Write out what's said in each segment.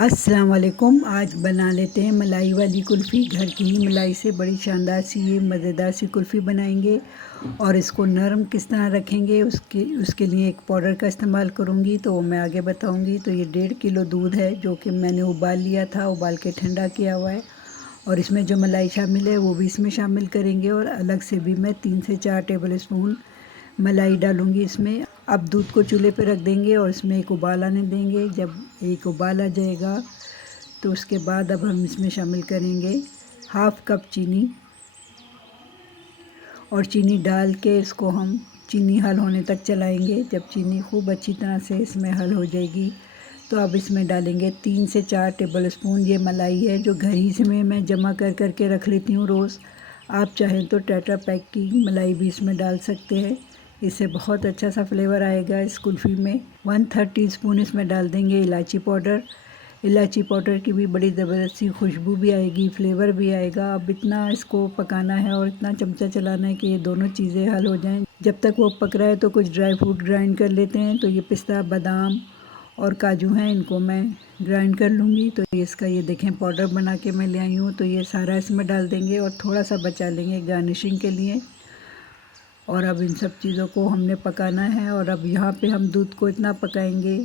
अस्सलाम वालेकुम। आज बना लेते हैं मलाई वाली कुल्फ़ी। घर की ही मलाई से बड़ी शानदार सी ये मज़ेदार सी कुल्फ़ी बनाएंगे। और इसको नरम किस तरह रखेंगे उसके लिए एक पाउडर का इस्तेमाल करूँगी, तो वो मैं आगे बताऊँगी। तो ये 1.5 किलो दूध है जो कि मैंने उबाल लिया था, उबाल के ठंडा किया हुआ है। और इसमें जो मलाई शामिल है वो भी इसमें शामिल करेंगे। और अलग से भी मैं 3 से 4 टेबल स्पून मलाई डालूँगी इसमें। अब दूध को चूल्हे पे रख देंगे और इसमें एक उबाल आने देंगे। जब एक उबाल आ जाएगा तो उसके बाद अब हम इसमें शामिल करेंगे हाफ़ कप चीनी। और चीनी डाल के इसको हम चीनी हल होने तक चलाएंगे। जब चीनी खूब अच्छी तरह से इसमें हल हो जाएगी तो अब इसमें डालेंगे 3 से 4 टेबल स्पून ये मलाई है जो घर ही से मैं जमा कर के रख लेती हूँ रोज़। आप चाहें तो टेट्रा पैक की मलाई भी इसमें डाल सकते हैं, इससे बहुत अच्छा सा फ्लेवर आएगा इस कुल्फ़ी में। 1/3 टीस्पून इसमें डाल देंगे इलायची पाउडर। इलायची पाउडर की भी बड़ी ज़बरदस्त सी खुशबू भी आएगी, फ्लेवर भी आएगा। अब इतना इसको पकाना है और इतना चमचा चलाना है कि ये दोनों चीज़ें हल हो जाएं। जब तक वो पक रहा है तो कुछ ड्राई फ्रूट ग्राइंड कर लेते हैं। तो ये पिस्ता, बादाम और काजू हैं, इनको मैं ग्राइंड कर लूँगी। तो इसका ये देखें पाउडर बना के मैं ले आई हूँ। तो ये सारा इसमें डाल देंगे और थोड़ा सा बचा लेंगे गार्निशिंग के लिए। और अब इन सब चीज़ों को हमने पकाना है। और अब यहाँ पे हम दूध को इतना पकाएंगे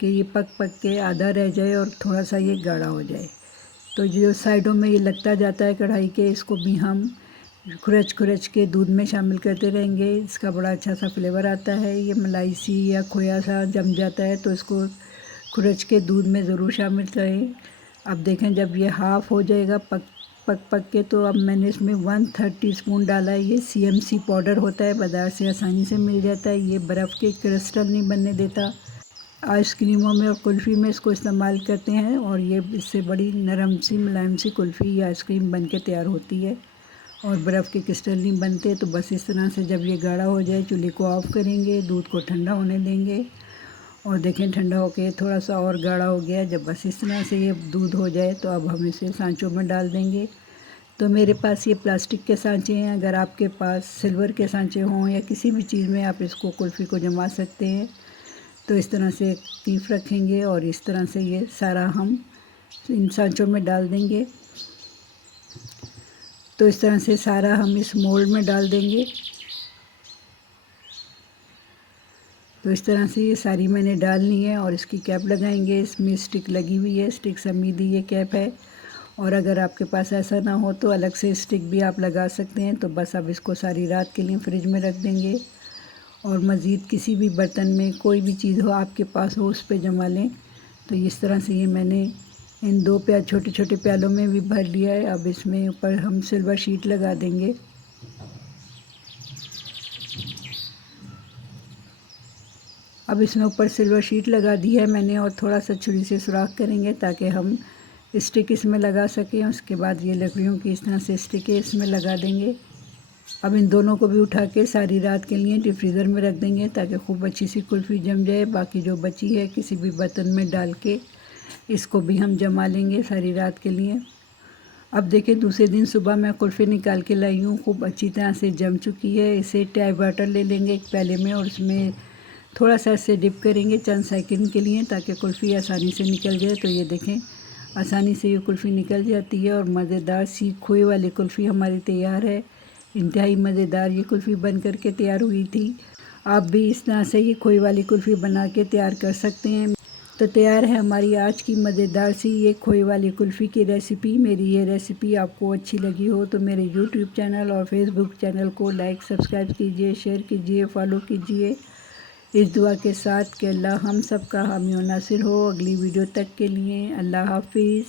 कि ये पक के आधा रह जाए और थोड़ा सा ये गाढ़ा हो जाए। तो जो साइडों में ये लगता जाता है कढ़ाई के, इसको भी हम खुरच के दूध में शामिल करते रहेंगे। इसका बड़ा अच्छा सा फ्लेवर आता है। ये मलाई सी या खोया सा जम जाता है तो इसको खुरच के दूध में ज़रूर शामिल करें। अब देखें जब ये हाफ़ हो जाएगा पक के, तो अब मैंने इसमें 1/3 टीस्पून डाला है। ये CMC पाउडर होता है, बाज़ार से आसानी से मिल जाता है। ये बर्फ़ के क्रिस्टल नहीं बनने देता। आइसक्रीमों में और कुल्फ़ी में इसको इस्तेमाल करते हैं और ये इससे बड़ी नरम सी मुलायम सी कुल्फ़ी या आइसक्रीम बन के तैयार होती है। और बर्फ़ के क्रिस्टल नहीं बनते। तो बस इस तरह से जब ये गाढ़ा हो जाए चूल्हे को ऑफ़ करेंगे, दूध को ठंडा होने देंगे। और देखें ठंडा होके थोड़ा सा और गाढ़ा हो गया। जब बस इस तरह से ये दूध हो जाए तो अब हम इसे सांचों में डाल देंगे। तो मेरे पास ये प्लास्टिक के सांचे हैं। अगर आपके पास सिल्वर के सांचे हों या किसी भी चीज़ में आप इसको कुल्फ़ी को जमा सकते हैं। तो इस तरह से कीफ रखेंगे और इस तरह से ये सारा हम इन सांचों में डाल देंगे। तो इस तरह से सारा हम इस मोल्ड में डाल देंगे। तो इस तरह से ये सारी मैंने डालनी है और इसकी कैप लगाएंगे। इसमें स्टिक लगी हुई है, स्टिक समीदी ये कैप है। और अगर आपके पास ऐसा ना हो तो अलग से स्टिक भी आप लगा सकते हैं। तो बस अब इसको सारी रात के लिए फ्रिज में रख देंगे। और मज़ीद किसी भी बर्तन में कोई भी चीज़ हो आपके पास हो उस पे जमा लें। तो इस तरह से ये मैंने इन 2 छोटे छोटे प्यालों में भी भर लिया है। अब इसमें ऊपर हम सिल्वर शीट लगा देंगे। अब इसमें ऊपर सिल्वर शीट लगा दी है मैंने और थोड़ा सा छुरी से सुराख करेंगे ताकि हम स्टिक इसमें लगा सकें। उसके बाद ये लकड़ियों की इस तरह से स्टिक इसमें लगा देंगे। अब इन दोनों को भी उठा के सारी रात के लिए डीप फ्रीज़र में रख देंगे ताकि खूब अच्छी सी कुल्फ़ी जम जाए। बाकी जो बची है किसी भी बर्तन में डाल के इसको भी हम जमा लेंगे सारी रात के लिए। अब देखिए दूसरे दिन सुबह मैं कुल्फ़ी निकाल के लाई हूँ, खूब अच्छी तरह से जम चुकी है। इसे टैप वाटर ले लेंगे एक प्याले में और उसमें थोड़ा सा इसे डिप करेंगे चंद सेकंड के लिए ताकि कुल्फ़ी आसानी से निकल जाए। तो ये देखें आसानी से ये कुल्फ़ी निकल जाती है और मज़ेदार सी खोए वाली कुल्फ़ी हमारी तैयार है। इंतहाई मज़ेदार ये कुल्फ़ी बन कर के तैयार हुई थी। आप भी इस तरह से ये खोए वाली कुल्फ़ी बना के तैयार कर सकते हैं। तो तैयार है हमारी आज की मज़ेदार सी ये खोए वाली कुल्फ़ी की रेसिपी। मेरी ये रेसिपी आपको अच्छी लगी हो तो मेरे यूट्यूब चैनल और फेसबुक चैनल को लाइक सब्सक्राइब कीजिए, शेयर कीजिए, फॉलो कीजिए। इस दुआ के साथ कि अल्लाह हम सब का हामी और नासिर हो। अगली वीडियो तक के लिए अल्लाह हाफ़िज़।